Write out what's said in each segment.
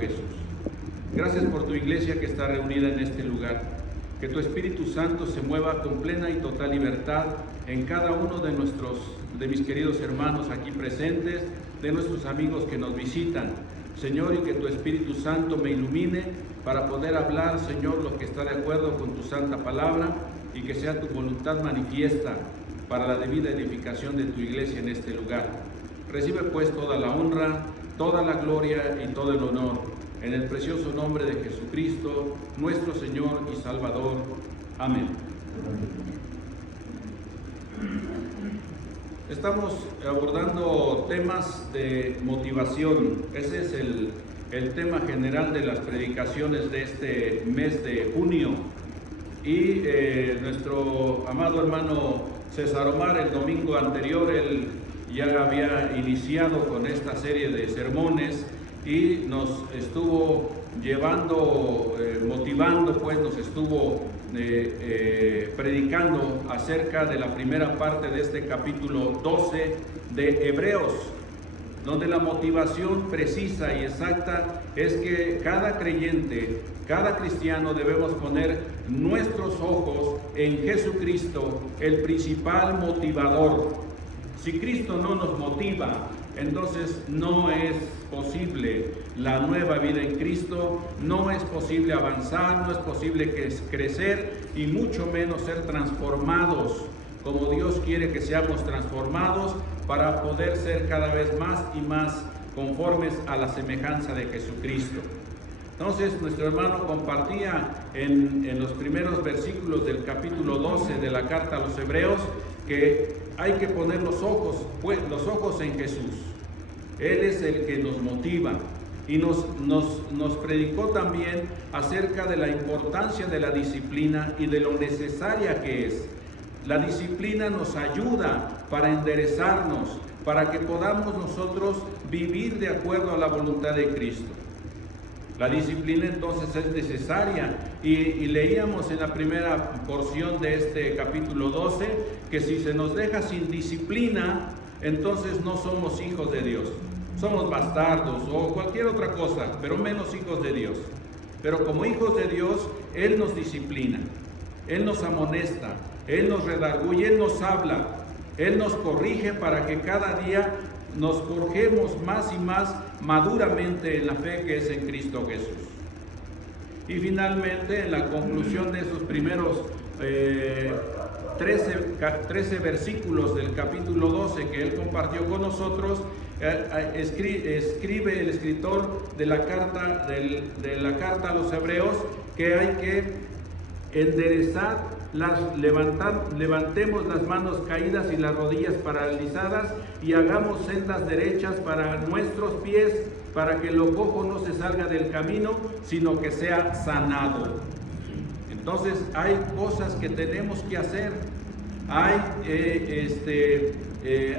Jesús. Gracias por tu iglesia que está reunida en este lugar. Que tu Espíritu Santo se mueva con plena y total libertad en cada uno de mis queridos hermanos aquí presentes, de nuestros amigos que nos visitan. Señor, y que tu Espíritu Santo me ilumine para poder hablar, Señor, lo que está de acuerdo con tu santa palabra, y que sea tu voluntad manifiesta para la debida edificación de tu iglesia en este lugar. Recibe pues toda la honra, toda la gloria y todo el honor, en el precioso nombre de Jesucristo, nuestro Señor y Salvador. Amén. Estamos abordando temas de motivación. Ese es el tema general de las predicaciones de este mes de junio. Y nuestro amado hermano César Omar, el domingo anterior, él ya había iniciado con esta serie de sermones y nos estuvo llevando, motivando, pues nos estuvo predicando acerca de la primera parte de este capítulo 12 de Hebreos, donde la motivación precisa y exacta es que cada creyente, cada cristiano, debemos poner nuestros ojos en Jesucristo, el principal motivador. Si Cristo no nos motiva, entonces no es posible la nueva vida en Cristo, no es posible avanzar, no es posible crecer y mucho menos ser transformados como Dios quiere que seamos transformados para poder ser cada vez más y más conformes a la semejanza de Jesucristo. Entonces nuestro hermano compartía en los primeros versículos del capítulo 12 de la carta a los Hebreos que hay que poner los ojos en Jesús. Él es el que nos motiva y nos predicó también acerca de la importancia de la disciplina y de lo necesaria que es. La disciplina nos ayuda para enderezarnos, para que podamos nosotros vivir de acuerdo a la voluntad de Cristo. La disciplina entonces es necesaria y leíamos en la primera porción de este capítulo 12 que si se nos deja sin disciplina, entonces no somos hijos de Dios. Somos bastardos o cualquier otra cosa, pero menos hijos de Dios. Pero como hijos de Dios, Él nos disciplina, Él nos amonesta, Él nos redarguye, Él nos habla, Él nos corrige para que cada día nos forjemos más y más maduramente en la fe que es en Cristo Jesús. Y finalmente, en la conclusión de esos primeros 13 versículos del capítulo 12 que él compartió con nosotros, escribe el escritor de la carta a los Hebreos que hay que enderezar, levantemos las manos caídas y las rodillas paralizadas y hagamos sendas derechas para nuestros pies, para que lo cojo no se salga del camino, sino que sea sanado. Entonces hay cosas que tenemos que hacer, hay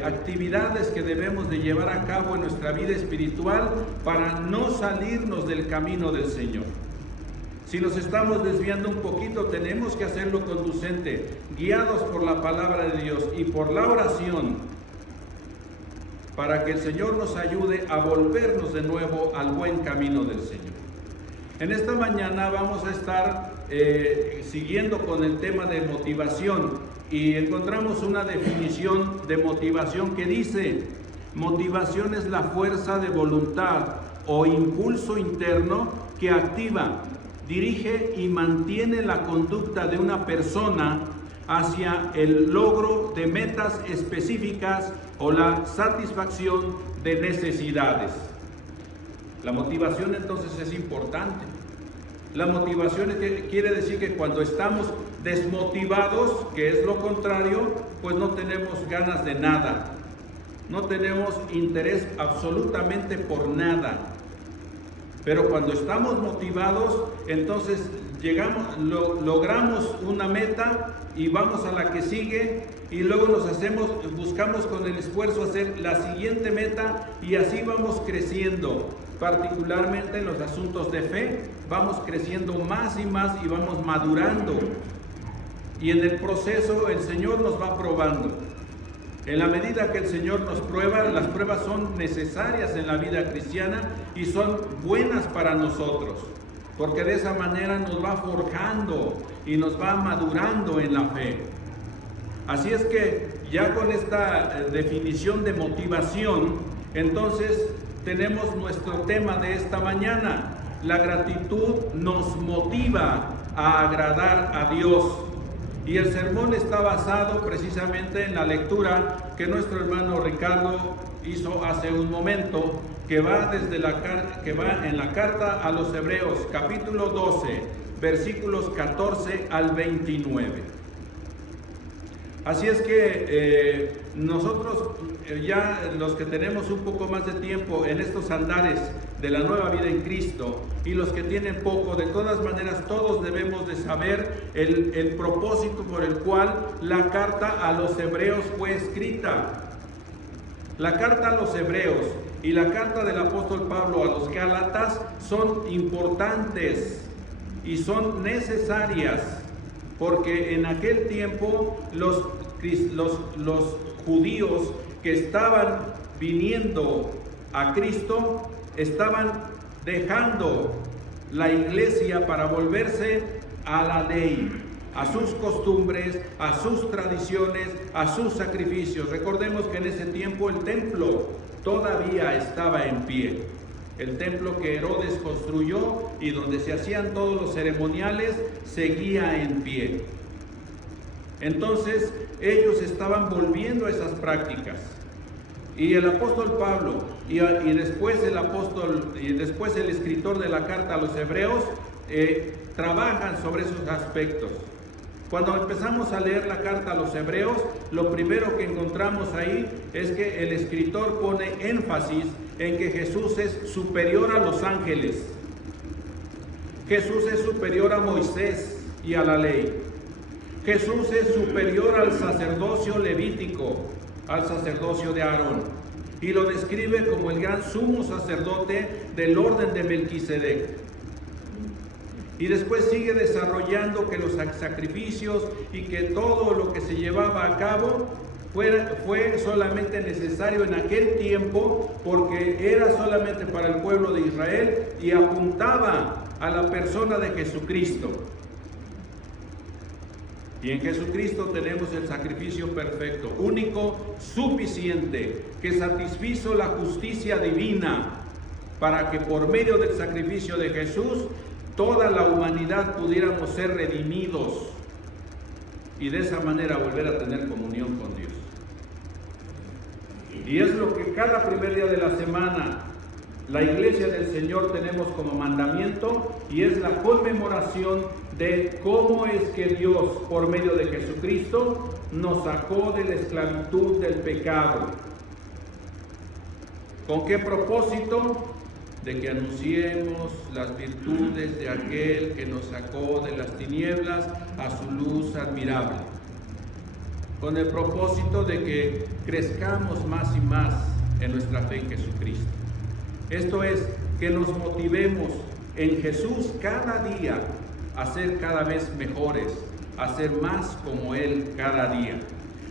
actividades que debemos de llevar a cabo en nuestra vida espiritual para no salirnos del camino del Señor. Si nos estamos desviando un poquito, tenemos que hacerlo conducente, guiados por la palabra de Dios y por la oración, para que el Señor nos ayude a volvernos de nuevo al buen camino del Señor. En esta mañana vamos a estar siguiendo con el tema de motivación y encontramos una definición de motivación que dice: motivación es la fuerza de voluntad o impulso interno que activa, dirige y mantiene la conducta de una persona hacia el logro de metas específicas o la satisfacción de necesidades. La motivación entonces es importante. La motivación quiere decir que cuando estamos desmotivados, que es lo contrario, pues no tenemos ganas de nada, no tenemos interés absolutamente por nada. Pero cuando estamos motivados, entonces logramos una meta y vamos a la que sigue y luego buscamos con el esfuerzo hacer la siguiente meta y así vamos creciendo, particularmente en los asuntos de fe, vamos creciendo más y más y vamos madurando. Y en el proceso el Señor nos va probando. En la medida que el Señor nos prueba, las pruebas son necesarias en la vida cristiana y son buenas para nosotros, porque de esa manera nos va forjando y nos va madurando en la fe. Así es que ya con esta definición de motivación, entonces tenemos nuestro tema de esta mañana. La gratitud nos motiva a agradar a Dios. Y el sermón está basado precisamente en la lectura que nuestro hermano Ricardo hizo hace un momento, que va en la carta a los Hebreos, capítulo 12, versículos 14 al 29. Así es que nosotros ya los que tenemos un poco más de tiempo en estos andares de la nueva vida en Cristo y los que tienen poco, de todas maneras todos debemos de saber el propósito por el cual la carta a los Hebreos fue escrita. La carta a los Hebreos y la carta del apóstol Pablo a los Gálatas son importantes y son necesarias, porque en aquel tiempo los judíos que estaban viniendo a Cristo estaban dejando la iglesia para volverse a la ley, a sus costumbres, a sus tradiciones, a sus sacrificios. Recordemos que en ese tiempo el templo todavía estaba en pie. El templo que Herodes construyó y donde se hacían todos los ceremoniales seguía en pie. Entonces ellos estaban volviendo a esas prácticas. Y el apóstol Pablo y después el escritor de la carta a los Hebreos trabajan sobre esos aspectos. Cuando empezamos a leer la carta a los Hebreos, lo primero que encontramos ahí es que el escritor pone énfasis en que Jesús es superior a los ángeles. Jesús es superior a Moisés y a la ley. Jesús es superior al sacerdocio levítico, al sacerdocio de Aarón, y lo describe como el gran sumo sacerdote del orden de Melquisedec. Y después sigue desarrollando que los sacrificios y que todo lo que se llevaba a cabo fue solamente necesario en aquel tiempo, porque era solamente para el pueblo de Israel y apuntaba a la persona de Jesucristo. Y en Jesucristo tenemos el sacrificio perfecto, único, suficiente, que satisfizo la justicia divina para que por medio del sacrificio de Jesús toda la humanidad pudiéramos ser redimidos y de esa manera volver a tener comunión con Dios. Y es lo que cada primer día de la semana la iglesia del Señor tenemos como mandamiento, y es la conmemoración de cómo es que Dios, por medio de Jesucristo, nos sacó de la esclavitud del pecado. ¿Con qué propósito? De que anunciemos las virtudes de aquel que nos sacó de las tinieblas a su luz admirable. Con el propósito de que crezcamos más y más en nuestra fe en Jesucristo. Esto es, que nos motivemos en Jesús cada día a ser cada vez mejores, a ser más como Él cada día.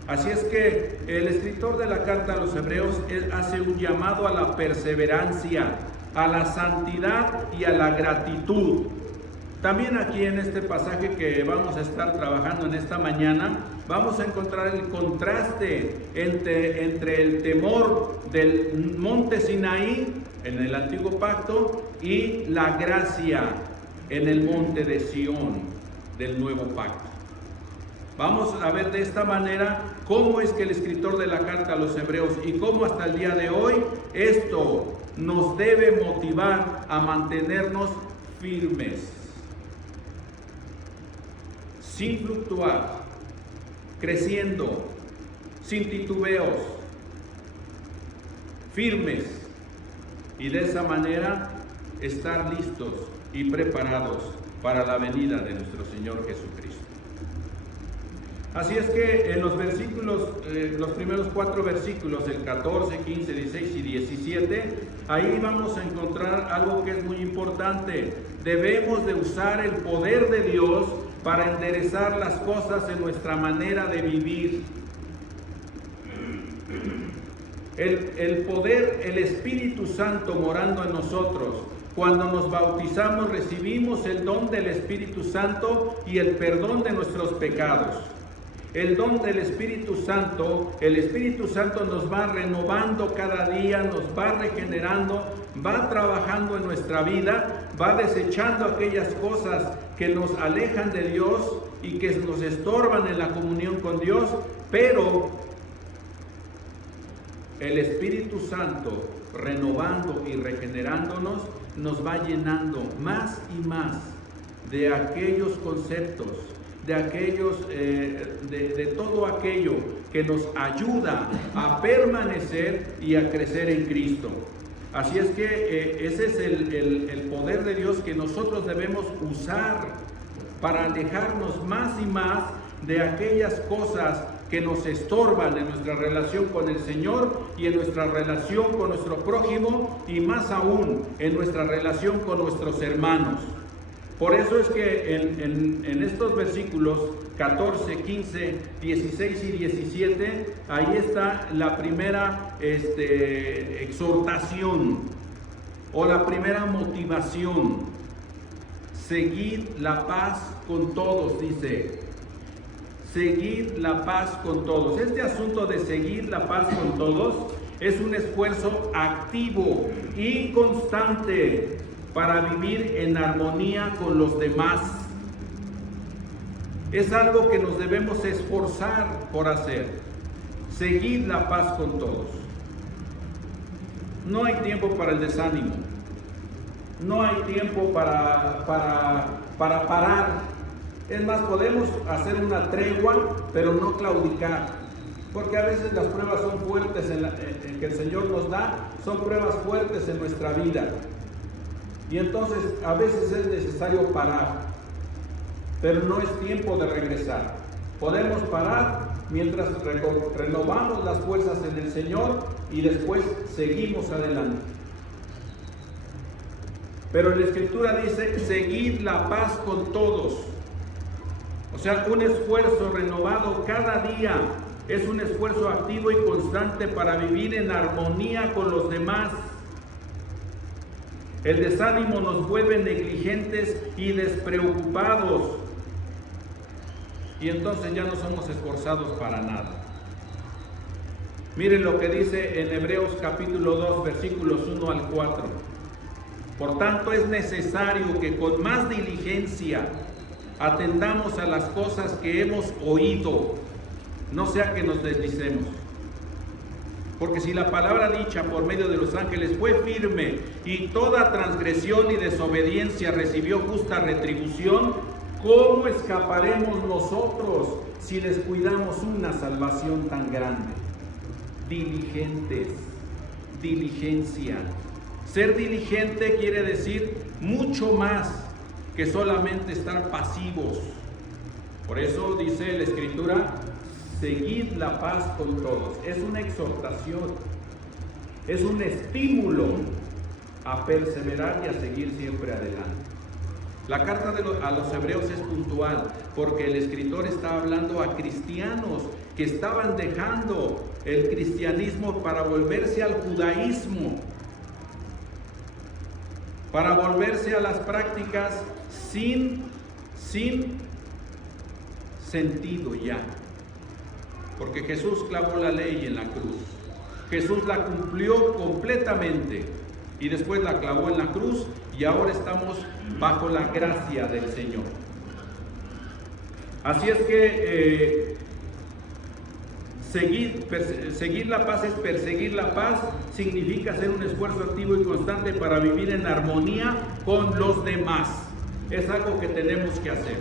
Así es que el escritor de la carta a los Hebreos hace un llamado a la perseverancia, a la santidad y a la gratitud. También aquí en este pasaje que vamos a estar trabajando en esta mañana, vamos a encontrar el contraste entre el temor del monte Sinaí en el antiguo pacto y la gracia en el monte de Sión del nuevo pacto. Vamos a ver de esta manera cómo es que el escritor de la carta a los Hebreos y cómo hasta el día de hoy esto nos debe motivar a mantenernos firmes, sin fluctuar, creciendo, sin titubeos, firmes, y de esa manera estar listos y preparados para la venida de nuestro Señor Jesucristo. Así es que en los versículos, los primeros 4 versículos, el 14, 15, 16 y 17, ahí vamos a encontrar algo que es muy importante. Debemos de usar el poder de Dios para enderezar las cosas en nuestra manera de vivir. el poder, el Espíritu Santo morando en nosotros. Cuando nos bautizamos recibimos el don del Espíritu Santo y el perdón de nuestros pecados. El don del Espíritu Santo, el Espíritu Santo nos va renovando cada día, nos va regenerando, va trabajando en nuestra vida, va desechando aquellas cosas que nos alejan de Dios y que nos estorban en la comunión con Dios, pero el Espíritu Santo, renovando y regenerándonos, nos va llenando más y más de aquellos conceptos, de aquellos, de todo aquello que nos ayuda a permanecer y a crecer en Cristo. Así es que ese es el poder de Dios que nosotros debemos usar para alejarnos más y más de aquellas cosas que nos estorban en nuestra relación con el Señor y en nuestra relación con nuestro prójimo y más aún en nuestra relación con nuestros hermanos. Por eso es que en estos versículos 14, 15, 16 y 17, ahí está la primera exhortación o la primera motivación. Seguid la paz con todos, dice. Seguid la paz con todos. Este asunto de seguir la paz con todos es un esfuerzo activo y constante para vivir en armonía con los demás. Es algo que nos debemos esforzar por hacer. Seguid la paz con todos. No hay tiempo para el desánimo. No hay tiempo para parar. Es más, podemos hacer una tregua, pero no claudicar. Porque a veces las pruebas son fuertes que el Señor nos da, son pruebas fuertes en nuestra vida. Y entonces a veces es necesario parar, pero no es tiempo de regresar. Podemos parar mientras renovamos las fuerzas en el Señor y después seguimos adelante. Pero la Escritura dice, seguid la paz con todos. O sea, un esfuerzo renovado cada día. Es un esfuerzo activo y constante para vivir en armonía con los demás. El desánimo nos vuelve negligentes y despreocupados. Y entonces ya no somos esforzados para nada. Miren lo que dice en Hebreos capítulo 2, versículos 1 al 4. Por tanto, es necesario que con más diligencia atendamos a las cosas que hemos oído, no sea que nos deslicemos. Porque si la palabra dicha por medio de los ángeles fue firme y toda transgresión y desobediencia recibió justa retribución, ¿cómo escaparemos nosotros si descuidamos una salvación tan grande? Diligentes, diligencia. Ser diligente quiere decir mucho más que solamente estar pasivos. Por eso dice la Escritura, seguid la paz con todos. Es una exhortación, es un estímulo a perseverar y a seguir siempre adelante. La carta a los hebreos es puntual, porque el escritor está hablando a cristianos que estaban dejando el cristianismo para volverse al judaísmo, para volverse a las prácticas sin sentido ya. Porque Jesús clavó la ley en la cruz. Jesús la cumplió completamente y después la clavó en la cruz y ahora estamos bajo la gracia del Señor. Así es que seguir la paz es perseguir la paz, significa hacer un esfuerzo activo y constante para vivir en armonía con los demás. Es algo que tenemos que hacer.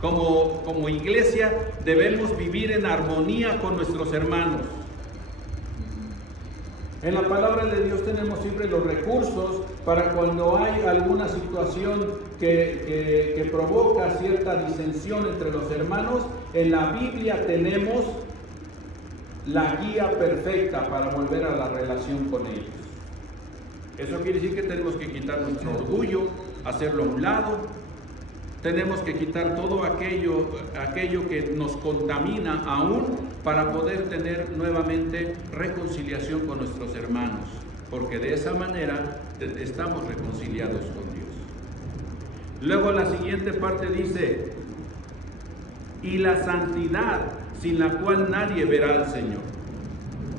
Como iglesia debemos vivir en armonía con nuestros hermanos. En la palabra de Dios tenemos siempre los recursos para cuando hay alguna situación que provoca cierta disensión entre los hermanos. En la Biblia tenemos la guía perfecta para volver a la relación con ellos. Eso quiere decir que tenemos que quitar nuestro orgullo, hacerlo a un lado, tenemos que quitar todo aquello que nos contamina aún para poder tener nuevamente reconciliación con nuestros hermanos, porque de esa manera estamos reconciliados con Dios. Luego la siguiente parte dice, y la santidad sin la cual nadie verá al Señor.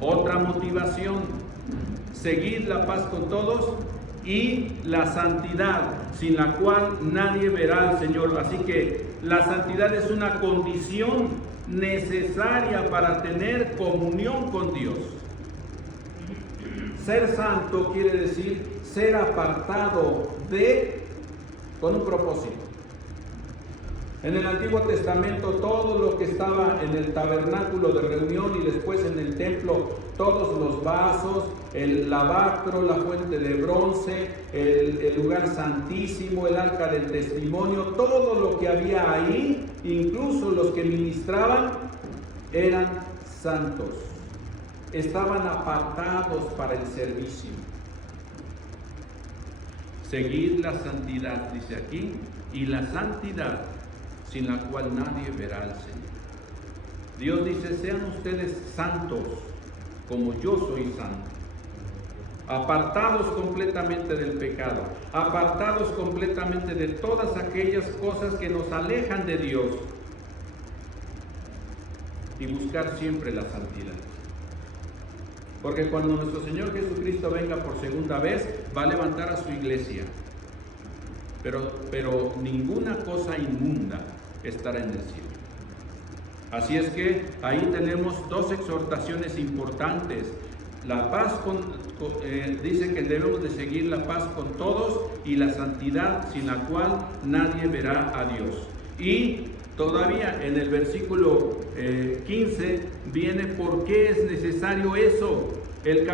Otra motivación, seguid la paz con todos y la santidad sin la cual nadie verá al Señor. Así que la santidad es una condición necesaria para tener comunión con Dios. Ser santo quiere decir ser apartado con un propósito. En el Antiguo Testamento todo lo que estaba en el tabernáculo de reunión y después en el templo, todos los vasos, el lavacro, la fuente de bronce, el lugar santísimo, el arca del testimonio, todo lo que había ahí, incluso los que ministraban, eran santos. Estaban apartados para el servicio. Seguid la santidad, dice aquí, y la santidad sin la cual nadie verá al Señor. Dios dice, sean ustedes santos como yo soy santo. Apartados completamente del pecado, apartados completamente de todas aquellas cosas que nos alejan de Dios y buscar siempre la santidad. Porque cuando nuestro Señor Jesucristo venga por segunda vez, va a levantar a su iglesia. Pero ninguna cosa inmunda estará en el cielo. Así es que ahí tenemos dos exhortaciones importantes. La paz dice que debemos de seguir la paz con todos y la santidad sin la cual nadie verá a Dios. Y todavía en el versículo 15 viene por qué es necesario eso. El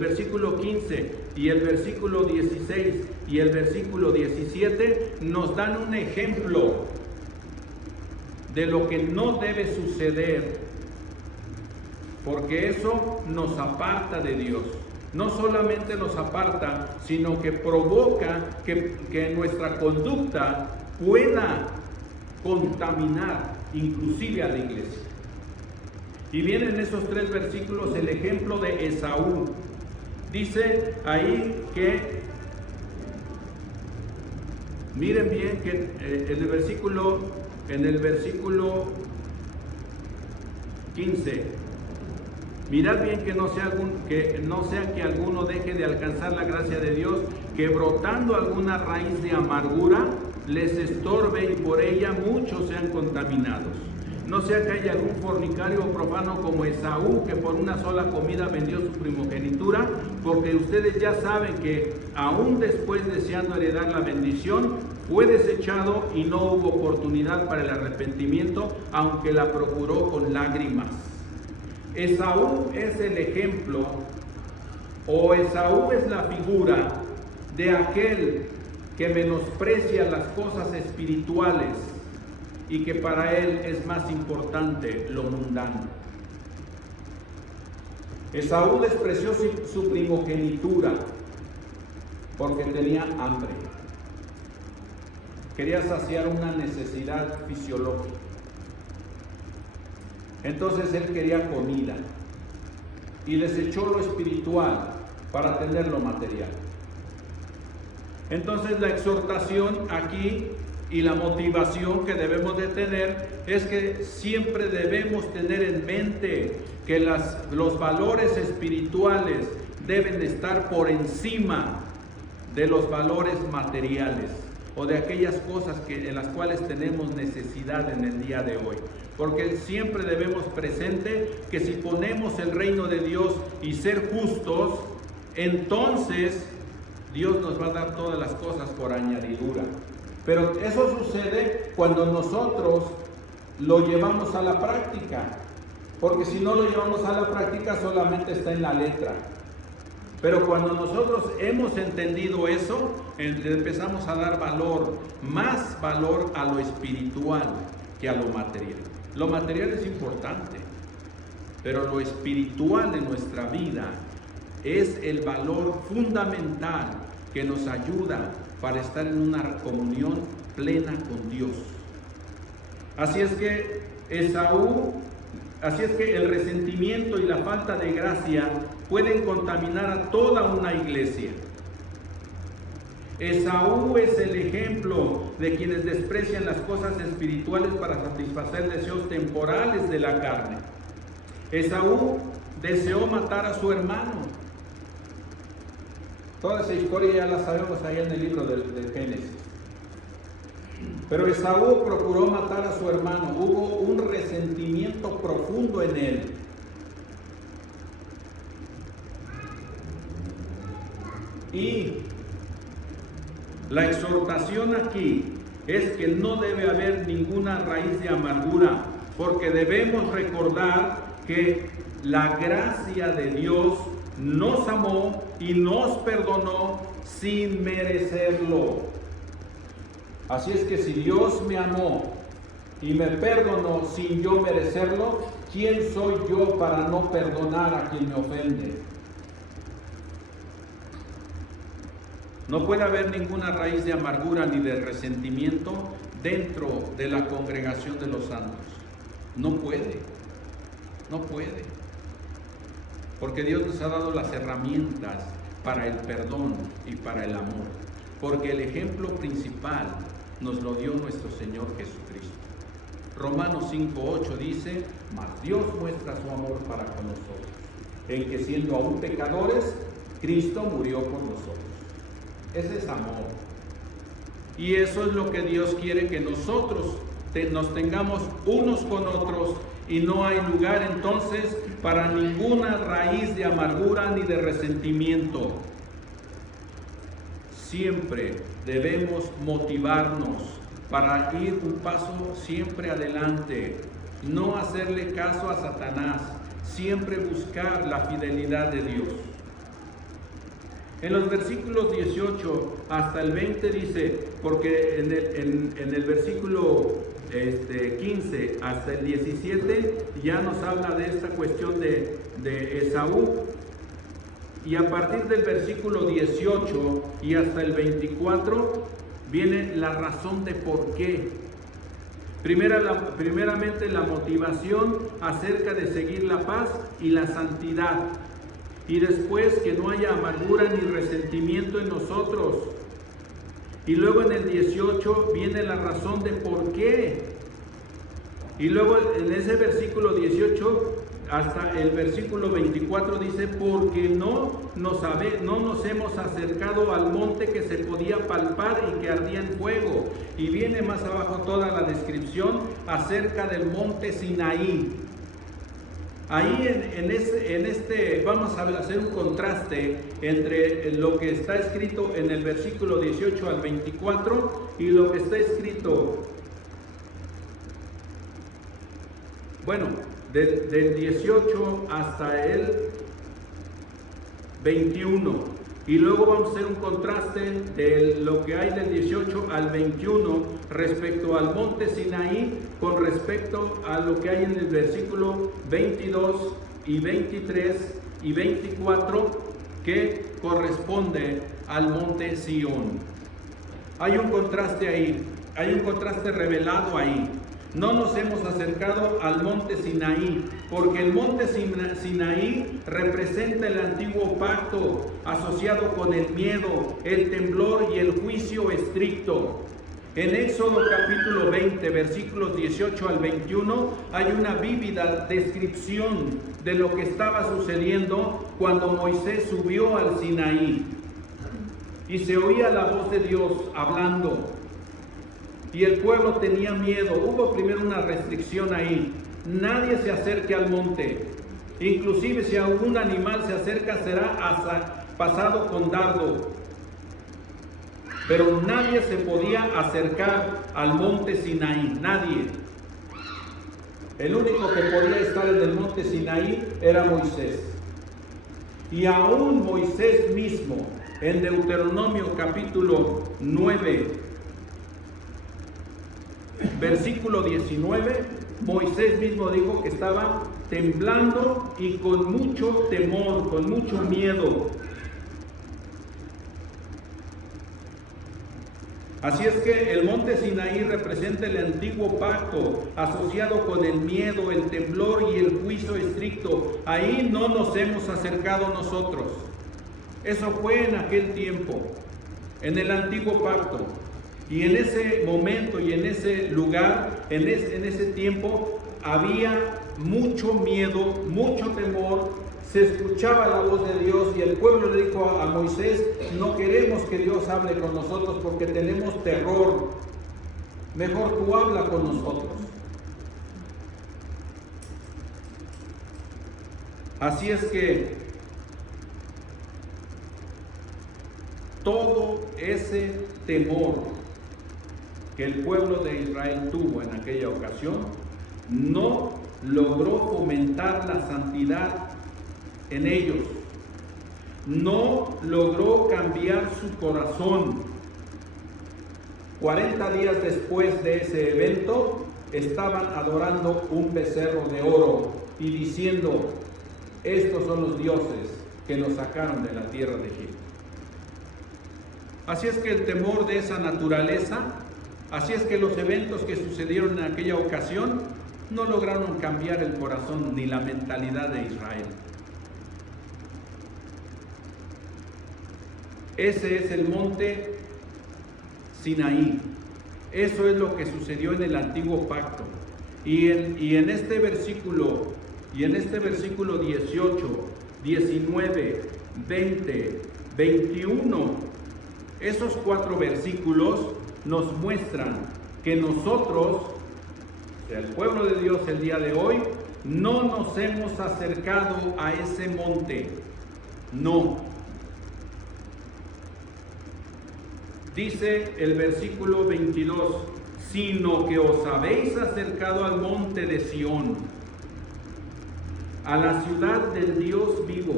versículo 15 y el versículo 16 y el versículo 17 nos dan un ejemplo de lo que no debe suceder, porque eso nos aparta de Dios. No solamente nos aparta, sino que provoca que nuestra conducta pueda contaminar inclusive a la iglesia. Y viene en esos tres versículos el ejemplo de Esaú. Dice ahí que, miren bien que en el versículo 15, mirad bien que no sea que alguno deje de alcanzar la gracia de Dios, que brotando alguna raíz de amargura les estorbe y por ella muchos sean contaminados. No sea que haya algún fornicario o profano como Esaú, que por una sola comida vendió su primogenitura, porque ustedes ya saben que aún después deseando heredar la bendición, fue desechado y no hubo oportunidad para el arrepentimiento, aunque la procuró con lágrimas. Esaú es el ejemplo, o Esaú es la figura de aquel que menosprecia las cosas espirituales y que para él es más importante lo mundano. Esaú despreció su primogenitura porque tenía hambre. Quería saciar una necesidad fisiológica. Entonces él quería comida y desechó lo espiritual para tener lo material. Entonces la exhortación aquí y la motivación que debemos de tener es que siempre debemos tener en mente que los valores espirituales deben de estar por encima de los valores materiales o de aquellas cosas en las cuales tenemos necesidad en el día de hoy. Porque siempre debemos presente que si ponemos el reino de Dios y ser justos, entonces Dios nos va a dar todas las cosas por añadidura. Pero eso sucede cuando nosotros lo llevamos a la práctica. Porque si no lo llevamos a la práctica solamente está en la letra. Pero cuando nosotros hemos entendido eso, empezamos a dar más valor a lo espiritual que a lo material. Lo material es importante, pero lo espiritual de nuestra vida es el valor fundamental que nos ayuda para estar en una comunión plena con Dios. Así es que el resentimiento y la falta de gracia pueden contaminar a toda una iglesia. Esaú es el ejemplo de quienes desprecian las cosas espirituales para satisfacer deseos temporales de la carne. Esaú deseó matar a su hermano. Toda esa historia ya la sabemos ahí en el libro del Génesis. Pero Esaú procuró matar a su hermano. Hubo un resentimiento profundo en él. Y la exhortación aquí es que no debe haber ninguna raíz de amargura, porque debemos recordar que la gracia de Dios nos amó y nos perdonó sin merecerlo. Así es que si Dios me amó y me perdonó sin yo merecerlo, ¿quién soy yo para no perdonar a quien me ofende? No puede haber ninguna raíz de amargura ni de resentimiento dentro de la congregación de los santos. No puede. Porque Dios nos ha dado las herramientas para el perdón y para el amor. Porque el ejemplo principal nos lo dio nuestro Señor Jesucristo. Romanos 5:8 dice: mas Dios muestra su amor para con nosotros, en que siendo aún pecadores, Cristo murió por nosotros. Ese es amor. Y eso es lo que Dios quiere, que nosotros nos tengamos unos con otros, y no hay lugar entonces para ninguna raíz de amargura ni de resentimiento. Siempre debemos motivarnos para ir un paso siempre adelante, no hacerle caso a Satanás, siempre buscar la fidelidad de Dios. En los versículos 18 hasta el 20 dice, porque en el versículo 15 hasta el 17 ya nos habla de esta cuestión de Esaú, y a partir del versículo 18 y hasta el 24 viene la razón de por qué. Primeramente la motivación acerca de seguir la paz y la santidad. Y después que no haya amargura ni resentimiento en nosotros. Y luego en el 18 viene la razón de por qué. Y luego en ese versículo 18 hasta el versículo 24 dice: porque no nos hemos acercado al monte que se podía palpar y que ardía en fuego. Y viene más abajo toda la descripción acerca del monte Sinaí. Ahí vamos a hacer un contraste entre lo que está escrito en el versículo 18 al 24 y lo que está escrito, del 18 hasta el 21. Y luego vamos a hacer un contraste de lo que hay del 18 al 21 respecto al monte Sinaí con respecto a lo que hay en el versículo 22 y 23 y 24 que corresponde al monte Sión. Hay un contraste ahí, hay un contraste revelado ahí. No nos hemos acercado al monte Sinaí, porque el monte Sinaí representa el antiguo pacto asociado con el miedo, el temblor y el juicio estricto. En Éxodo capítulo 20, versículos 18 al 21, hay una vívida descripción de lo que estaba sucediendo cuando Moisés subió al Sinaí. Y se oía la voz de Dios hablando. Y el pueblo tenía miedo. Hubo primero una restricción ahí: nadie se acerque al monte, inclusive si algún animal se acerca será pasado con dardo. Pero nadie se podía acercar al monte Sinaí, nadie. El único que podía estar en el monte Sinaí era Moisés. Y aún Moisés mismo, en Deuteronomio capítulo 9, versículo 19, Moisés mismo dijo que estaba temblando y con mucho temor, con mucho miedo. Así es que el monte Sinaí representa el antiguo pacto asociado con el miedo, el temblor y el juicio estricto. Ahí no nos hemos acercado nosotros. Eso fue en aquel tiempo, en el antiguo pacto. Y en ese momento y en ese lugar, en ese tiempo, había mucho miedo, mucho temor. Se escuchaba la voz de Dios y el pueblo le dijo a Moisés: no queremos que Dios hable con nosotros porque tenemos terror. Mejor tú habla con nosotros. Así es que todo ese temor que el pueblo de Israel tuvo en aquella ocasión no logró fomentar la santidad en ellos, no logró cambiar su corazón. 40 días después de ese evento, estaban adorando un becerro de oro y diciendo: estos son los dioses que nos sacaron de la tierra de Egipto. Así es que el temor de esa naturaleza, así es que los eventos que sucedieron en aquella ocasión no lograron cambiar el corazón ni la mentalidad de Israel. Ese es el monte Sinaí. Eso es lo que sucedió en el antiguo pacto. Y en este versículo 18, 19, 20, 21, esos 4 versículos nos muestran que nosotros, el pueblo de Dios el día de hoy, no nos hemos acercado a ese monte. No. Dice el versículo 22, sino que os habéis acercado al monte de Sión, a la ciudad del Dios vivo,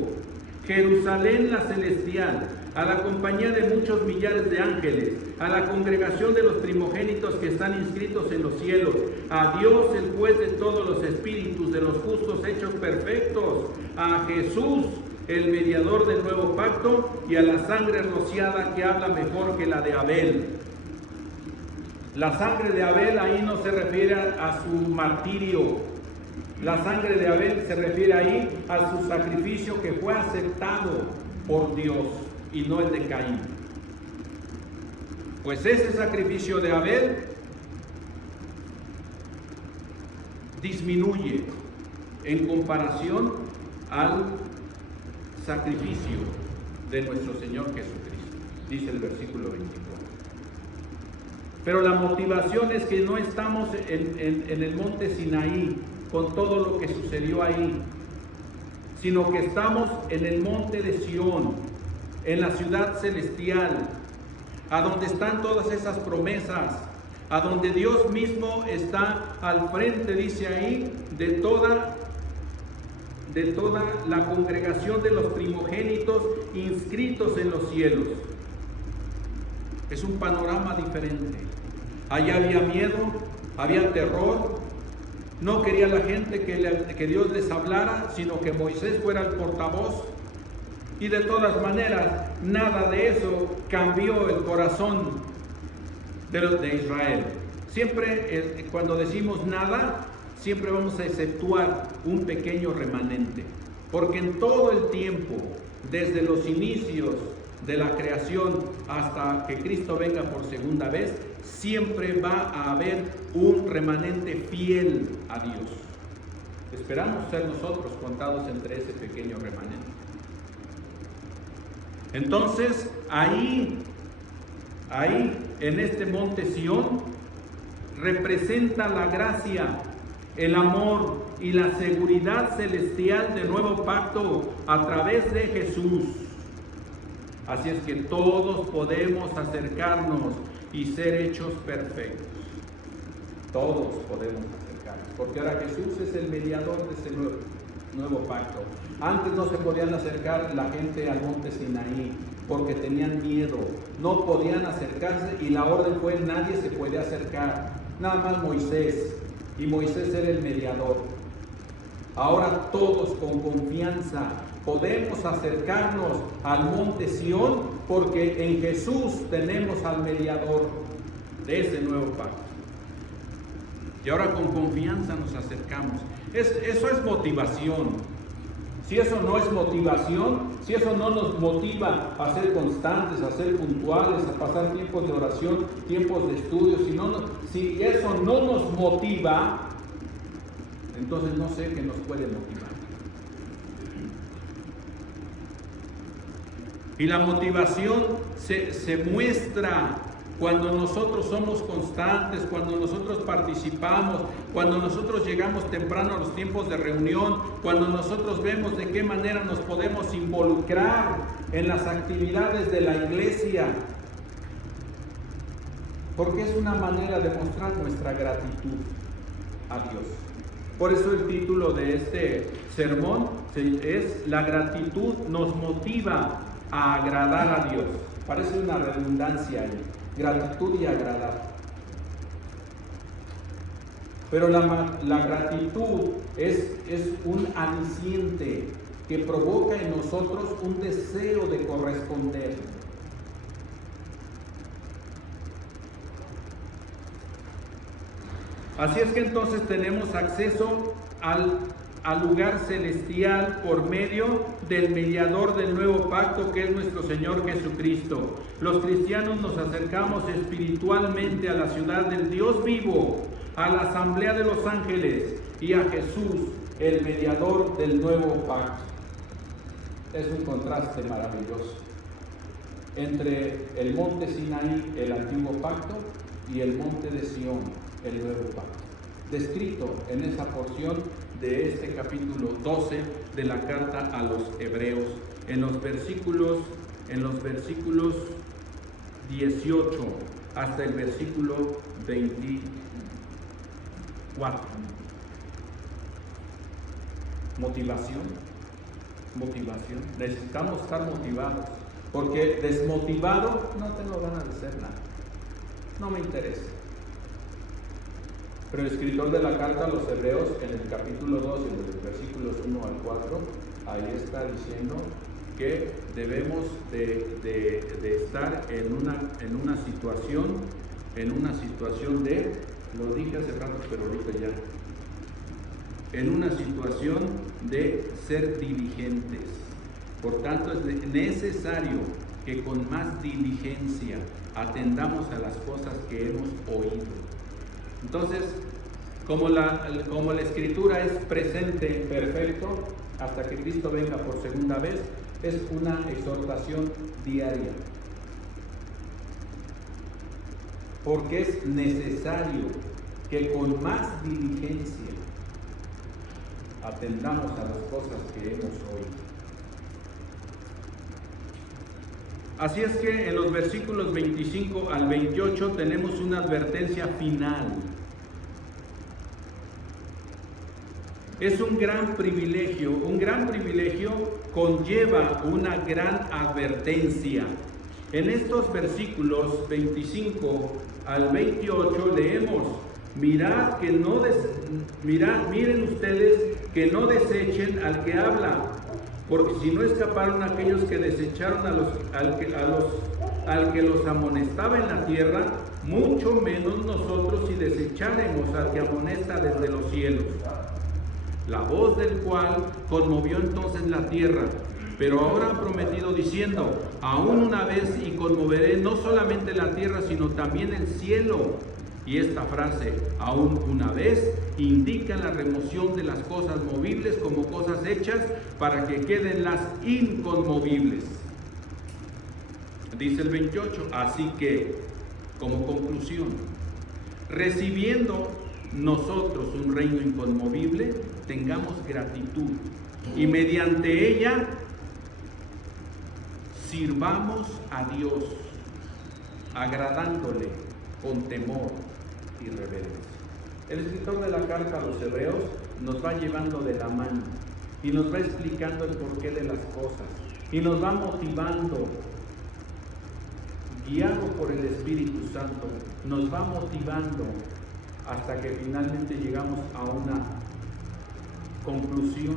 Jerusalén la celestial, a la compañía de muchos millares de ángeles, a la congregación de los primogénitos que están inscritos en los cielos, a Dios el juez de todos los espíritus, de los justos hechos perfectos, a Jesús, el mediador del nuevo pacto, y a la sangre rociada que habla mejor que la de Abel. La sangre de Abel ahí no se refiere a su martirio. La sangre de Abel se refiere ahí a su sacrificio que fue aceptado por Dios y no el de Caín. Pues ese sacrificio de Abel disminuye en comparación al sacrificio de nuestro Señor Jesucristo, dice el versículo 24. Pero la motivación es que no estamos en el monte Sinaí con todo lo que sucedió ahí, sino que estamos en el monte de Sión, en la ciudad celestial, a donde están todas esas promesas, a donde Dios mismo está al frente, dice ahí, de toda la congregación de los primogénitos inscritos en los cielos. Es un panorama diferente. Allá había miedo, había terror. No quería la gente que Dios les hablara, sino que Moisés fuera el portavoz. Y de todas maneras, nada de eso cambió el corazón de Israel. Siempre cuando decimos nada, siempre vamos a exceptuar un pequeño remanente, porque en todo el tiempo, desde los inicios de la creación hasta que Cristo venga por segunda vez, siempre va a haber un remanente fiel a Dios. Esperamos ser nosotros contados entre ese pequeño remanente. Entonces, ahí en este monte Sión, representa la gracia, el amor y la seguridad celestial del nuevo pacto a través de Jesús. Así es que todos podemos acercarnos y ser hechos perfectos. Todos podemos acercarnos, porque ahora Jesús es el mediador de ese nuevo pacto. Antes no se podían acercar la gente al monte Sinaí porque tenían miedo, no podían acercarse, y la orden fue: nadie se puede acercar, nada más Moisés, y Moisés era el mediador. Ahora todos con confianza podemos acercarnos al monte Sión, porque en Jesús tenemos al mediador de ese nuevo pacto. Y ahora con confianza nos acercamos. Eso es motivación. Si eso no es motivación, si eso no nos motiva a ser constantes, a ser puntuales, a pasar tiempos de oración, tiempos de estudio, si eso no nos motiva, entonces no sé qué nos puede motivar. Y la motivación se muestra cuando nosotros somos constantes, cuando nosotros participamos, cuando nosotros llegamos temprano a los tiempos de reunión, cuando nosotros vemos de qué manera nos podemos involucrar en las actividades de la iglesia. Porque es una manera de mostrar nuestra gratitud a Dios. Por eso el título de este sermón es La gratitud nos motiva a agradar a Dios. Parece una redundancia ahí. Gratitud y agradar. Pero la gratitud es un aliciente que provoca en nosotros un deseo de corresponder. Así es que entonces tenemos acceso al lugar celestial por medio del mediador del nuevo pacto, que es nuestro Señor Jesucristo. Los cristianos nos acercamos espiritualmente a la ciudad del Dios vivo, a la asamblea de los ángeles y a Jesús, el mediador del nuevo pacto. Es un contraste maravilloso entre el monte Sinaí, el antiguo pacto, y el monte de Sión, el nuevo pacto, descrito en esa porción de este capítulo 12 de la carta a los Hebreos, en los versículos 18 hasta el versículo 24. Motivación. Necesitamos estar motivados, porque desmotivado no tengo ganas de hacer nada. No me interesa. Pero el escritor de la carta a los Hebreos, en el capítulo 2, en los versículos 1 al 4, ahí está diciendo que debemos de estar en una situación de, lo dije hace rato, pero ahorita ya, en una situación de ser diligentes. Por tanto, es necesario que con más diligencia atendamos a las cosas que hemos oído. Entonces, como la escritura es presente perfecto hasta que Cristo venga por segunda vez, es una exhortación diaria. Porque es necesario que con más diligencia atendamos a las cosas que hemos oído. Así es que en los versículos 25 al 28 tenemos una advertencia final. Es un gran privilegio conlleva una gran advertencia. En estos versículos 25 al 28 leemos: miren ustedes que no desechen al que habla, porque si no escaparon aquellos que desecharon al que los amonestaba en la tierra, mucho menos nosotros si desecharemos al que amonesta desde los cielos. La voz del cual conmovió entonces la tierra, pero ahora ha prometido diciendo: aún una vez y conmoveré no solamente la tierra, sino también el cielo. Y esta frase, aún una vez, indica la remoción de las cosas movibles como cosas hechas para que queden las inconmovibles. Dice el 28, así que, como conclusión, recibiendo nosotros un reino inconmovible, tengamos gratitud y mediante ella sirvamos a Dios, agradándole con temor y reverencia. El escritor de la carta a los Hebreos nos va llevando de la mano y nos va explicando el porqué de las cosas y nos va motivando, guiado por el Espíritu Santo, nos va motivando hasta que finalmente llegamos conclusión.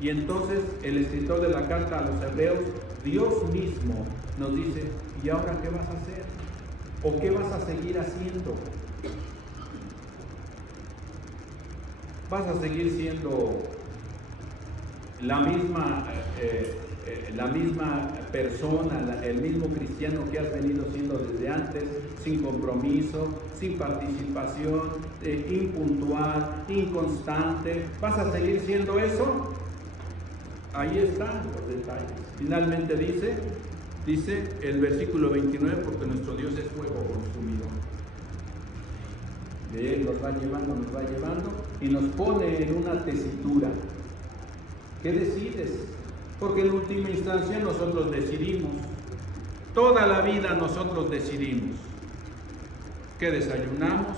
Y entonces el escritor de la carta a los Hebreos, Dios mismo, nos dice: ¿y ahora qué vas a hacer? ¿O qué vas a seguir haciendo? ¿Vas a seguir siendo la misma persona, el mismo cristiano que has venido siendo desde antes, sin compromiso, sin participación, impuntual, inconstante? ¿Vas a seguir siendo eso? Ahí están los detalles. Finalmente dice el versículo 29, porque nuestro Dios es fuego consumidor. De Él nos va llevando y nos pone en una tesitura. ¿Qué decides? Porque en última instancia nosotros decidimos. Toda la vida nosotros decidimos. ¿Qué desayunamos?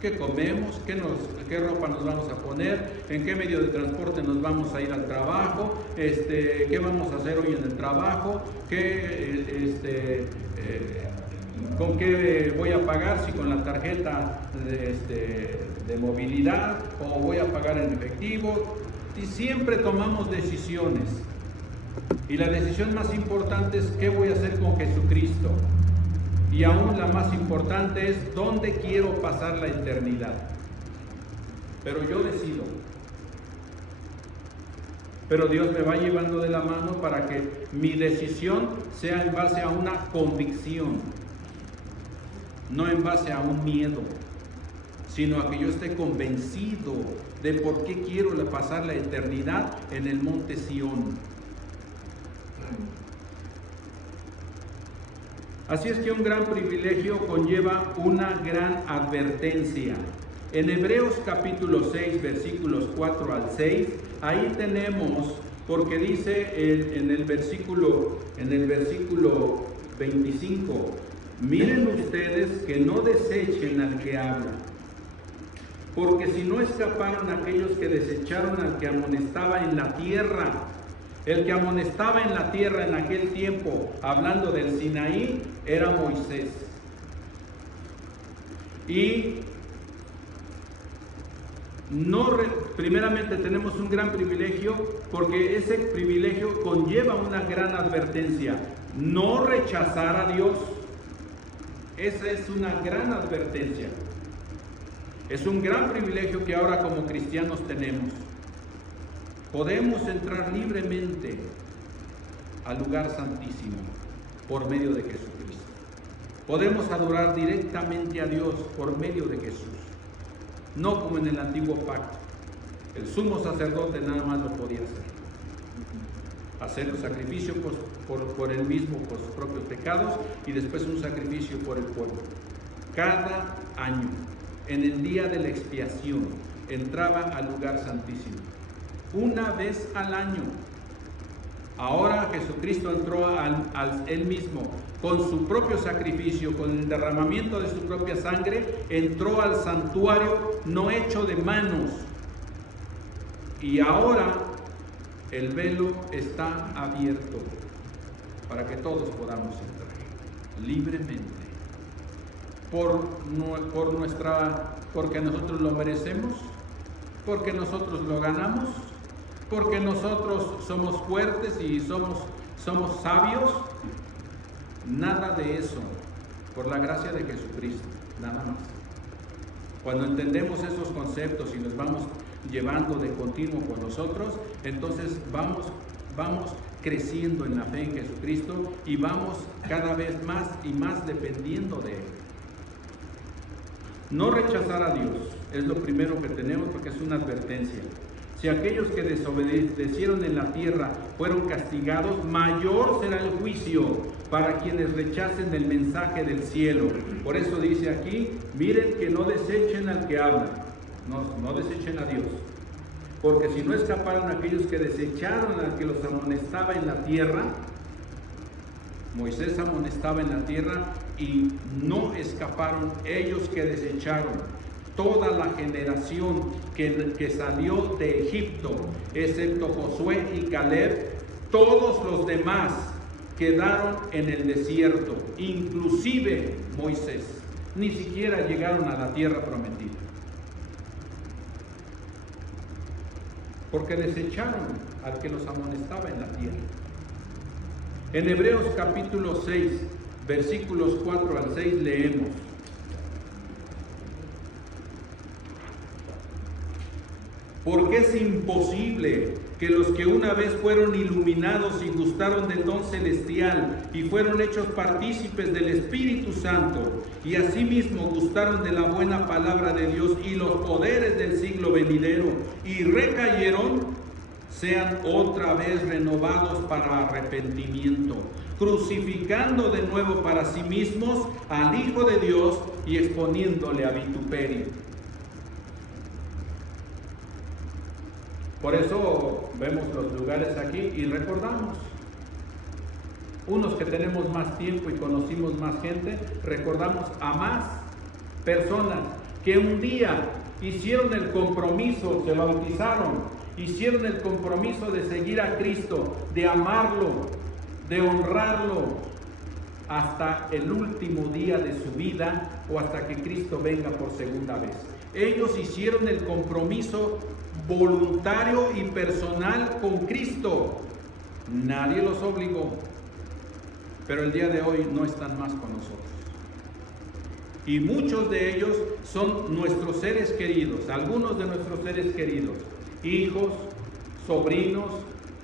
¿Qué comemos? ¿Qué ropa nos vamos a poner? ¿En qué medio de transporte nos vamos a ir al trabajo? ¿Qué vamos a hacer hoy en el trabajo? ¿Con qué voy a pagar? Si con la tarjeta de movilidad, o voy a pagar en efectivo. Y siempre tomamos decisiones. Y la decisión más importante es: ¿qué voy a hacer con Jesucristo? Y aún la más importante es: ¿dónde quiero pasar la eternidad? Pero yo decido. Pero Dios me va llevando de la mano para que mi decisión sea en base a una convicción, no en base a un miedo, sino a que yo esté convencido de por qué quiero pasar la eternidad en el monte Sión. Así es que un gran privilegio conlleva una gran advertencia. En Hebreos capítulo 6, versículos 4 al 6, ahí tenemos, porque dice en el versículo 25, miren ustedes que no desechen al que habla, porque si no escaparon aquellos que desecharon al que amonestaba en la tierra. El que amonestaba en la tierra en aquel tiempo, hablando del Sinaí, era Moisés. Y primeramente tenemos un gran privilegio, porque ese privilegio conlleva una gran advertencia: no rechazar a Dios. Esa es una gran advertencia. Es un gran privilegio que ahora como cristianos tenemos. Podemos entrar libremente al lugar santísimo por medio de Jesucristo. Podemos adorar directamente a Dios por medio de Jesús. No como en el antiguo pacto. El sumo sacerdote nada más lo podía hacer el sacrificio por él mismo, por sus propios pecados, y después un sacrificio por el pueblo. Cada año, en el día de la expiación, entraba al lugar santísimo. Una vez al año. Ahora Jesucristo entró Él mismo, con su propio sacrificio, con el derramamiento de su propia sangre, entró al santuario no hecho de manos. Y ahora el velo está abierto para que todos podamos entrar libremente. Porque nosotros lo merecemos, porque nosotros lo ganamos, porque nosotros somos fuertes y somos sabios. Nada de eso. Por la gracia de Jesucristo, nada más. Cuando entendemos esos conceptos y nos vamos llevando de continuo con nosotros, entonces vamos creciendo en la fe en Jesucristo y vamos cada vez más y más dependiendo de Él. No rechazar a Dios es lo primero que tenemos, porque es una advertencia. Si aquellos que desobedecieron en la tierra fueron castigados, mayor será el juicio para quienes rechacen el mensaje del cielo. Por eso dice aquí: miren que no desechen al que habla, no desechen a Dios. Porque si no escaparon aquellos que desecharon al que los amonestaba en la tierra, Moisés amonestaba en la tierra y no escaparon ellos que desecharon. Toda la generación que salió de Egipto, excepto Josué y Caleb, todos los demás quedaron en el desierto, inclusive Moisés. Ni siquiera llegaron a la tierra prometida. porque desecharon al que los amonestaba en la tierra. En Hebreos capítulo 6, versículos 4 al 6 leemos: porque es imposible que los que una vez fueron iluminados y gustaron del don celestial y fueron hechos partícipes del Espíritu Santo y asimismo gustaron de la buena palabra de Dios y los poderes del siglo venidero y recayeron, sean otra vez renovados para arrepentimiento, crucificando de nuevo para sí mismos al Hijo de Dios y exponiéndole a vituperio. Por eso vemos los lugares aquí y recordamos. Unos que tenemos más tiempo y conocimos más gente, recordamos a más personas que un día hicieron el compromiso, se bautizaron, hicieron el compromiso de seguir a Cristo, de amarlo, de honrarlo hasta el último día de su vida o hasta que Cristo venga por segunda vez. Ellos hicieron el compromiso voluntario y personal con Cristo. Nadie los obligó, pero el día de hoy no están más con nosotros. Y muchos de ellos son nuestros seres queridos, algunos de nuestros seres queridos, hijos, sobrinos,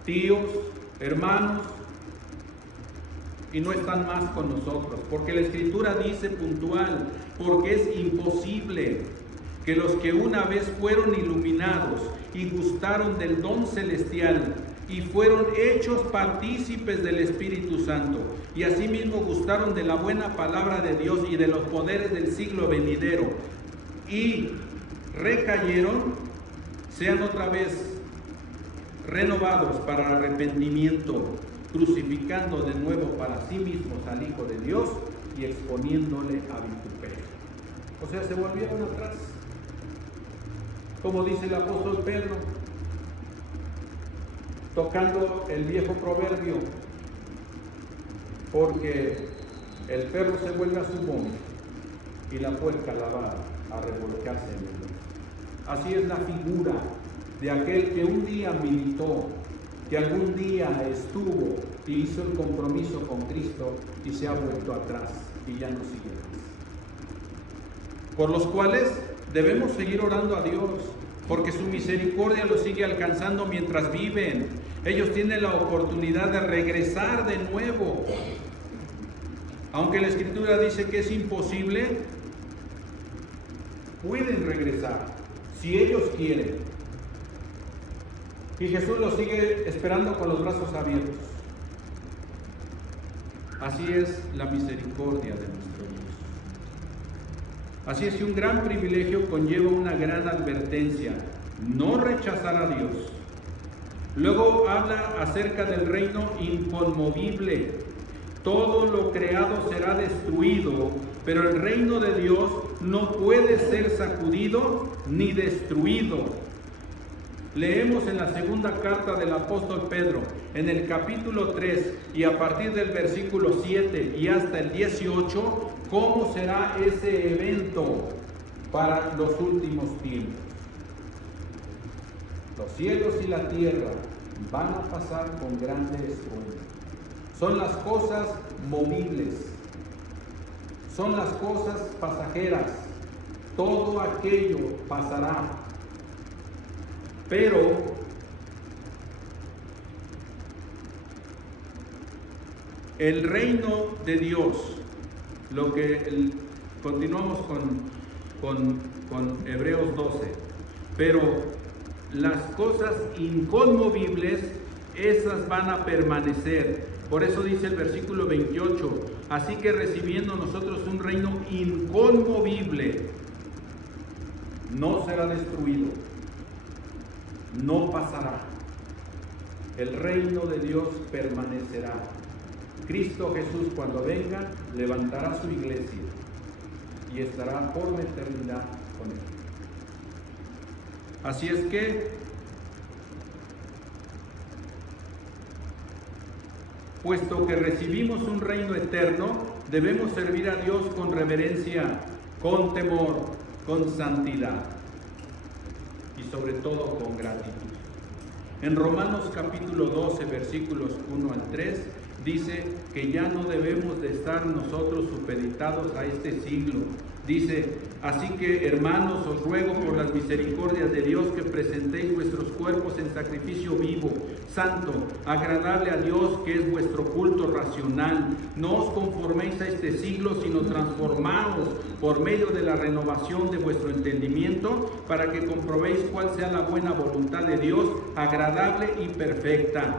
tíos, hermanos, y no están más con nosotros, porque la Escritura dice puntual, porque es imposible que los que una vez fueron iluminados y gustaron del don celestial y fueron hechos partícipes del Espíritu Santo y asimismo gustaron de la buena palabra de Dios y de los poderes del siglo venidero y recayeron, sean otra vez renovados para arrepentimiento, crucificando de nuevo para sí mismos al Hijo de Dios y exponiéndole a vituperio. O sea, se volvieron atrás. Como dice el apóstol Pedro, tocando el viejo proverbio, porque el perro se vuelve a su vómito y la puerca la va a revolcarse en él. Así es la figura de aquel que un día militó, que algún día estuvo y hizo el compromiso con Cristo y se ha vuelto atrás y ya no sigue más. Por los cuales debemos seguir orando a Dios, porque su misericordia los sigue alcanzando mientras viven. Ellos tienen la oportunidad de regresar de nuevo. Aunque la Escritura dice que es imposible, pueden regresar si ellos quieren. Y Jesús los sigue esperando con los brazos abiertos. Así es la misericordia de nuestro Dios. Así es que un gran privilegio conlleva una gran advertencia: no rechazar a Dios. Luego habla acerca del reino inconmovible. Todo lo creado será destruido, pero el reino de Dios no puede ser sacudido ni destruido. Leemos en la segunda carta del apóstol Pedro, en el capítulo 3 y a partir del versículo 7 y hasta el 18, cómo será ese evento para los últimos tiempos. Los cielos y la tierra van a pasar con grande estruendo. Son las cosas movibles, son las cosas pasajeras, todo aquello pasará. Pero el reino de Dios, continuamos con Hebreos 12, pero las cosas inconmovibles, esas van a permanecer. Por eso dice el versículo 28, así que recibiendo nosotros un reino inconmovible, no será destruido, no pasará. El reino de Dios permanecerá. Cristo Jesús, cuando venga, levantará su iglesia y estará por la eternidad con él. Así es que, puesto que recibimos un reino eterno, debemos servir a Dios con reverencia, con temor, con santidad y sobre todo con gratitud. En Romanos capítulo 12, versículos 1 al 3, dice que ya no debemos de estar nosotros supeditados a este siglo. Dice, así que hermanos, os ruego por las misericordias de Dios que presentéis vuestros cuerpos en sacrificio vivo, santo, agradable a Dios, que es vuestro culto racional. No os conforméis a este siglo, sino transformaos por medio de la renovación de vuestro entendimiento, para que comprobéis cuál sea la buena voluntad de Dios, agradable y perfecta.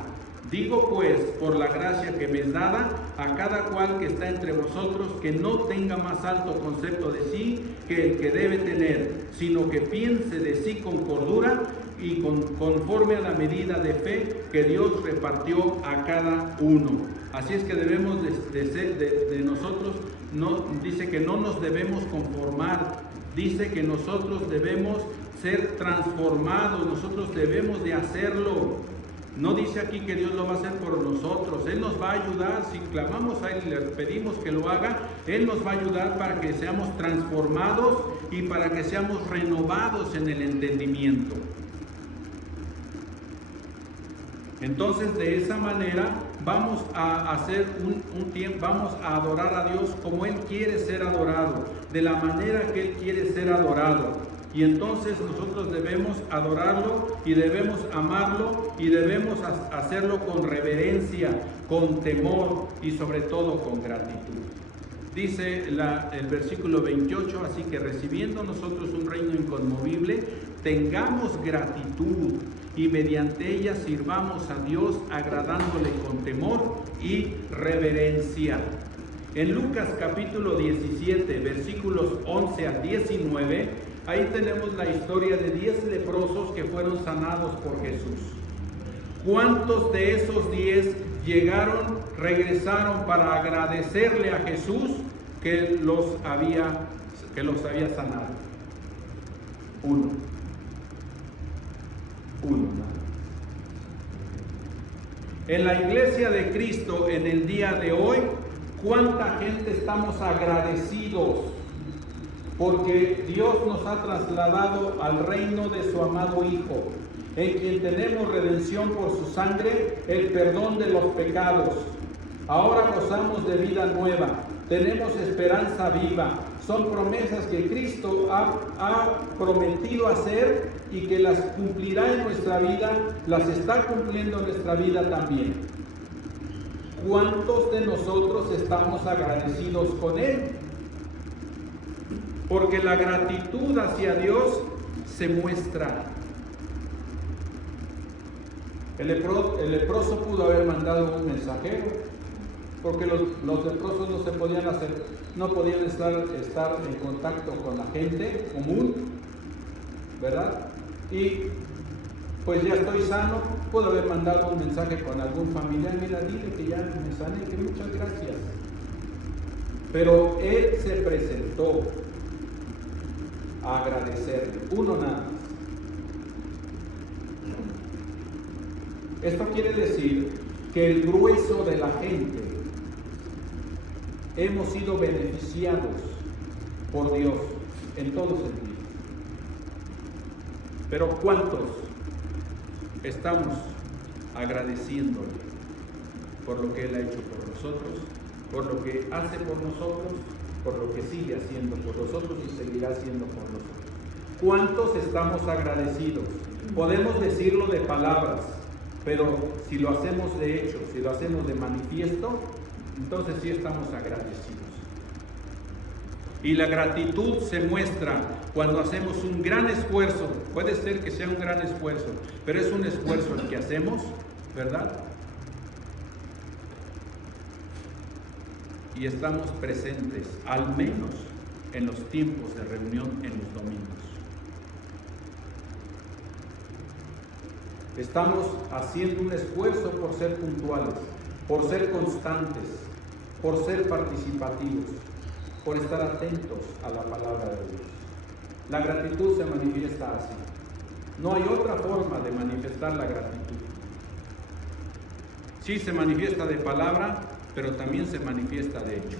Digo pues, por la gracia que me es dada, a cada cual que está entre vosotros, que no tenga más alto concepto de sí que el que debe tener, sino que piense de sí con cordura y conforme a la medida de fe que Dios repartió a cada uno. Así es que debemos de nosotros, no, dice que no nos debemos conformar, dice que nosotros debemos ser transformados, nosotros debemos de hacerlo. No dice aquí que Dios lo va a hacer por nosotros, Él nos va a ayudar, si clamamos a Él y le pedimos que lo haga, Él nos va a ayudar para que seamos transformados y para que seamos renovados en el entendimiento. Entonces, de esa manera vamos a hacer un tiempo, vamos a adorar a Dios como Él quiere ser adorado, de la manera que Él quiere ser adorado. Y entonces nosotros debemos adorarlo y debemos amarlo y debemos hacerlo con reverencia, con temor y sobre todo con gratitud. Dice el versículo 28, así que recibiendo nosotros un reino inconmovible, tengamos gratitud y mediante ella sirvamos a Dios agradándole con temor y reverencia. En Lucas capítulo 17, versículos 11 al 19, ahí tenemos la historia de 10 leprosos que fueron sanados por Jesús. ¿Cuántos de esos 10 regresaron para agradecerle a Jesús que los había sanado? Uno. En la iglesia de Cristo en el día de hoy, ¿cuánta gente estamos agradecidos? Porque Dios nos ha trasladado al reino de su amado Hijo, en quien tenemos redención por su sangre, el perdón de los pecados. Ahora gozamos de vida nueva, tenemos esperanza viva. Son promesas que Cristo ha prometido hacer y que las cumplirá en nuestra vida, las está cumpliendo en nuestra vida también. ¿Cuántos de nosotros estamos agradecidos con Él? Porque la gratitud hacia Dios se muestra. El leproso pudo haber mandado un mensajero, porque los leprosos no se podían estar en contacto con la gente común, ¿verdad? Y pues ya estoy sano, pudo haber mandado un mensaje con algún familiar, mira, dile que ya me sané, que muchas gracias. Pero él se presentó a agradecerle, uno nada más. Esto quiere decir que el grueso de la gente hemos sido beneficiados por Dios en todo sentido. Pero ¿cuántos estamos agradeciéndole por lo que Él ha hecho por nosotros, por lo que hace por nosotros, por lo que sigue haciendo por nosotros y seguirá haciendo por nosotros? ¿Cuántos estamos agradecidos? Podemos decirlo de palabras, pero si lo hacemos de hecho, si lo hacemos de manifiesto, entonces sí estamos agradecidos. Y la gratitud se muestra cuando hacemos un gran esfuerzo. Puede ser que sea un gran esfuerzo, pero es un esfuerzo el que hacemos, ¿verdad? Y estamos presentes, al menos en los tiempos de reunión en los domingos. Estamos haciendo un esfuerzo por ser puntuales, por ser constantes, por ser participativos, por estar atentos a la palabra de Dios. La gratitud se manifiesta así. No hay otra forma de manifestar la gratitud. Sí se manifiesta de palabra, pero también se manifiesta de hecho.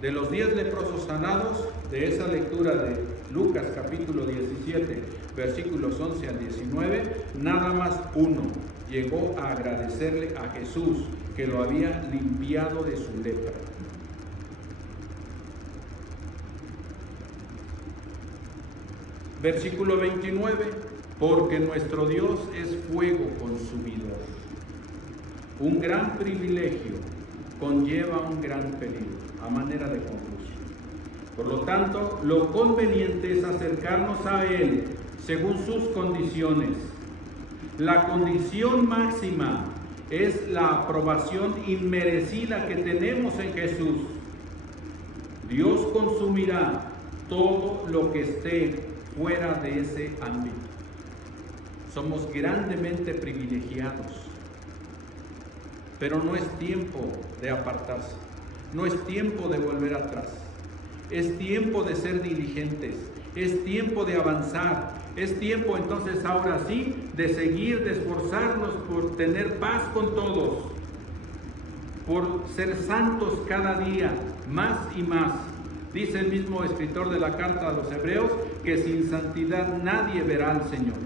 De los 10 leprosos sanados, de esa lectura de Lucas capítulo 17, versículos 11 al 19, nada más uno llegó a agradecerle a Jesús que lo había limpiado de su lepra. Versículo 29, porque nuestro Dios es fuego consumidor. Un gran privilegio conlleva un gran peligro, a manera de conclusión. Por lo tanto, lo conveniente es acercarnos a Él según sus condiciones. La condición máxima es la aprobación inmerecida que tenemos en Jesús. Dios consumirá todo lo que esté fuera de ese ámbito. Somos grandemente privilegiados, pero no es tiempo de apartarse, no es tiempo de volver atrás, es tiempo de ser diligentes, es tiempo de avanzar, es tiempo entonces ahora sí de seguir, de esforzarnos por tener paz con todos, por ser santos cada día, más y más. Dice el mismo escritor de la carta a los Hebreos que sin santidad nadie verá al Señor.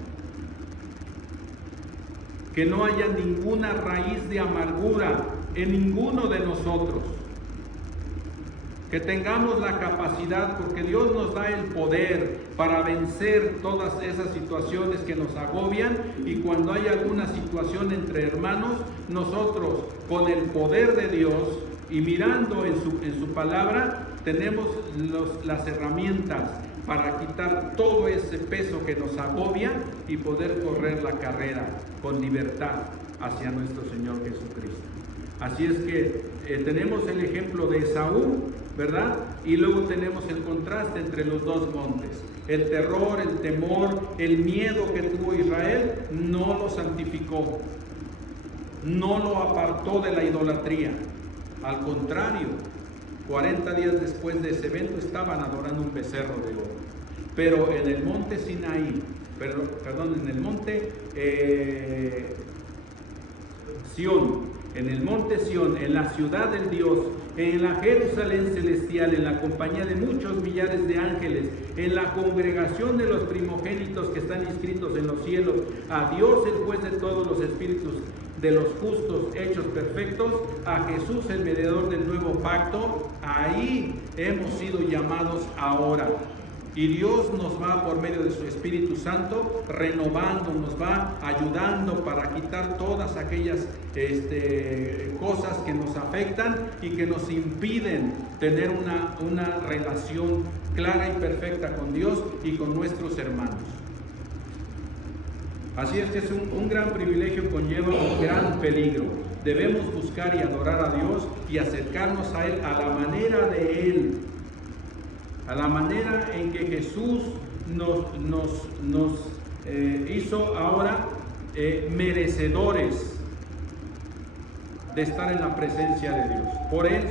Que no haya ninguna raíz de amargura en ninguno de nosotros. Que tengamos la capacidad, porque Dios nos da el poder para vencer todas esas situaciones que nos agobian, y cuando hay alguna situación entre hermanos, nosotros con el poder de Dios y mirando en su palabra, tenemos las herramientas para quitar todo ese peso que nos agobia y poder correr la carrera con libertad hacia nuestro Señor Jesucristo. Así es que tenemos el ejemplo de Esaú, ¿verdad? Y luego tenemos el contraste entre los dos montes. El terror, el temor, el miedo que tuvo Israel no lo santificó, no lo apartó de la idolatría. Al contrario, 40 días después de ese evento estaban adorando un becerro de oro. Pero en el monte Sinaí, en el monte Sión, en la ciudad del Dios, en la Jerusalén celestial, en la compañía de muchos millares de ángeles, en la congregación de los primogénitos que están inscritos en los cielos, a Dios el juez de todos los espíritus de los justos hechos perfectos, a Jesús el mediador del nuevo pacto, ahí hemos sido llamados ahora. Y Dios nos va, por medio de su Espíritu Santo, renovando, nos va ayudando para quitar todas aquellas cosas que nos afectan y que nos impiden tener una relación clara y perfecta con Dios y con nuestros hermanos. Así es que es un gran privilegio, conlleva un gran peligro. Debemos buscar y adorar a Dios y acercarnos a Él a la manera de Él, a la manera en que Jesús nos hizo ahora merecedores de estar en la presencia de Dios. Por Él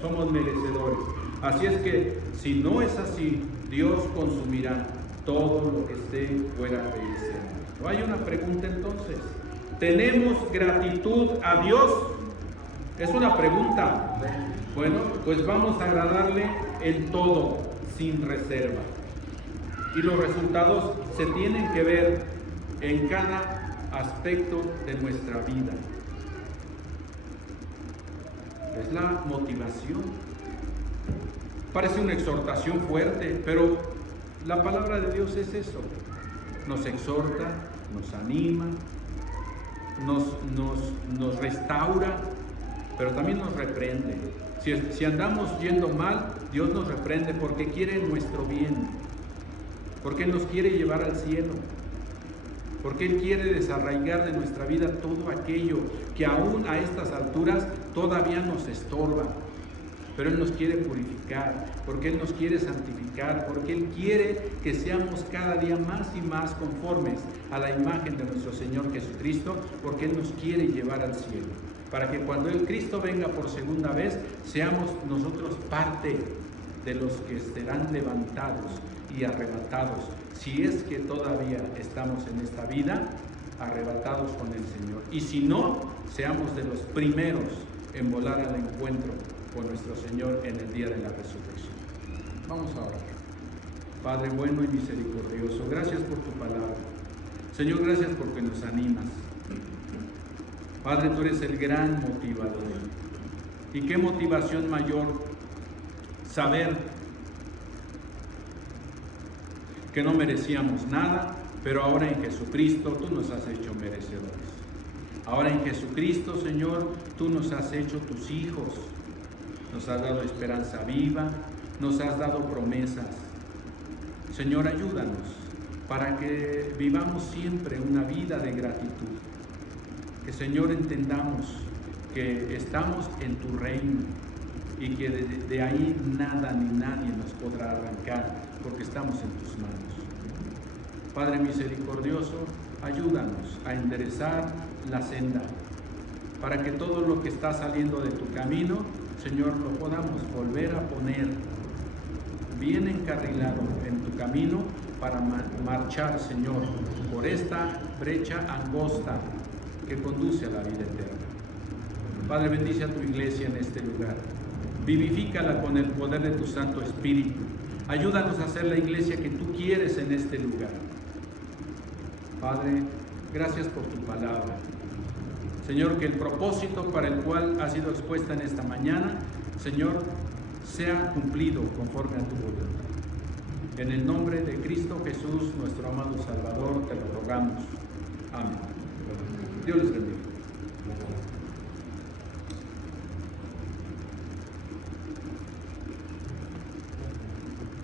somos merecedores. Así es que si no es así, Dios consumirá todo lo que esté fuera de ese ámbito. Hay una pregunta entonces. ¿Tenemos gratitud a Dios? Es una pregunta. Bueno, pues vamos a agradarle en todo, sin reserva. Y los resultados se tienen que ver en cada aspecto de nuestra vida. Es la motivación. Parece una exhortación fuerte, pero la palabra de Dios es eso. Nos exhorta, nos anima, nos restaura, pero también nos reprende. Si andamos yendo mal, Dios nos reprende porque quiere nuestro bien, porque Él nos quiere llevar al cielo, porque Él quiere desarraigar de nuestra vida todo aquello que aún a estas alturas todavía nos estorba. Pero Él nos quiere purificar, porque Él nos quiere santificar, porque Él quiere que seamos cada día más y más conformes a la imagen de nuestro Señor Jesucristo, porque Él nos quiere llevar al cielo, para que cuando el Cristo venga por segunda vez, seamos nosotros parte de los que serán levantados y arrebatados, si es que todavía estamos en esta vida, arrebatados con el Señor. Y si no, seamos de los primeros en volar al encuentro con nuestro Señor en el día de la resurrección. Vamos a orar. Padre bueno y misericordioso, gracias por tu palabra. Señor, gracias porque nos animas. Padre, tú eres el gran motivador. ¿Y qué motivación mayor? Saber que no merecíamos nada, pero ahora en Jesucristo tú nos has hecho merecedores. Ahora en Jesucristo, Señor, tú nos has hecho tus hijos. Nos has dado esperanza viva, nos has dado promesas. Señor, ayúdanos para que vivamos siempre una vida de gratitud. Que, Señor, entendamos que estamos en tu reino y que de ahí nada ni nadie nos podrá arrancar, porque estamos en tus manos. Padre misericordioso, ayúdanos a enderezar la senda, para que todo lo que está saliendo de tu camino, Señor, lo podamos volver a poner bien encarrilado en tu camino para marchar, Señor, por esta brecha angosta que conduce a la vida eterna. Padre, bendice a tu iglesia en este lugar. Vivifícala con el poder de tu Santo Espíritu. Ayúdanos a hacer la iglesia que tú quieres en este lugar. Padre, gracias por tu palabra. Señor, que el propósito para el cual ha sido expuesta en esta mañana, Señor, sea cumplido conforme a tu voluntad. En el nombre de Cristo Jesús, nuestro amado Salvador, te lo rogamos. Amén. Dios les bendiga.